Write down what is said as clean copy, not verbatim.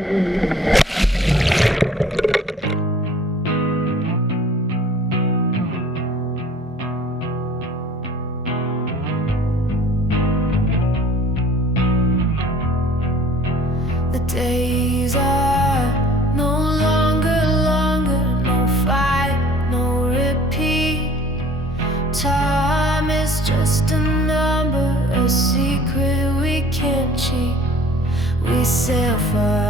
The days are no longer longer, no fight, no repeat. Time is just a number, a secret we can't cheat. We sail far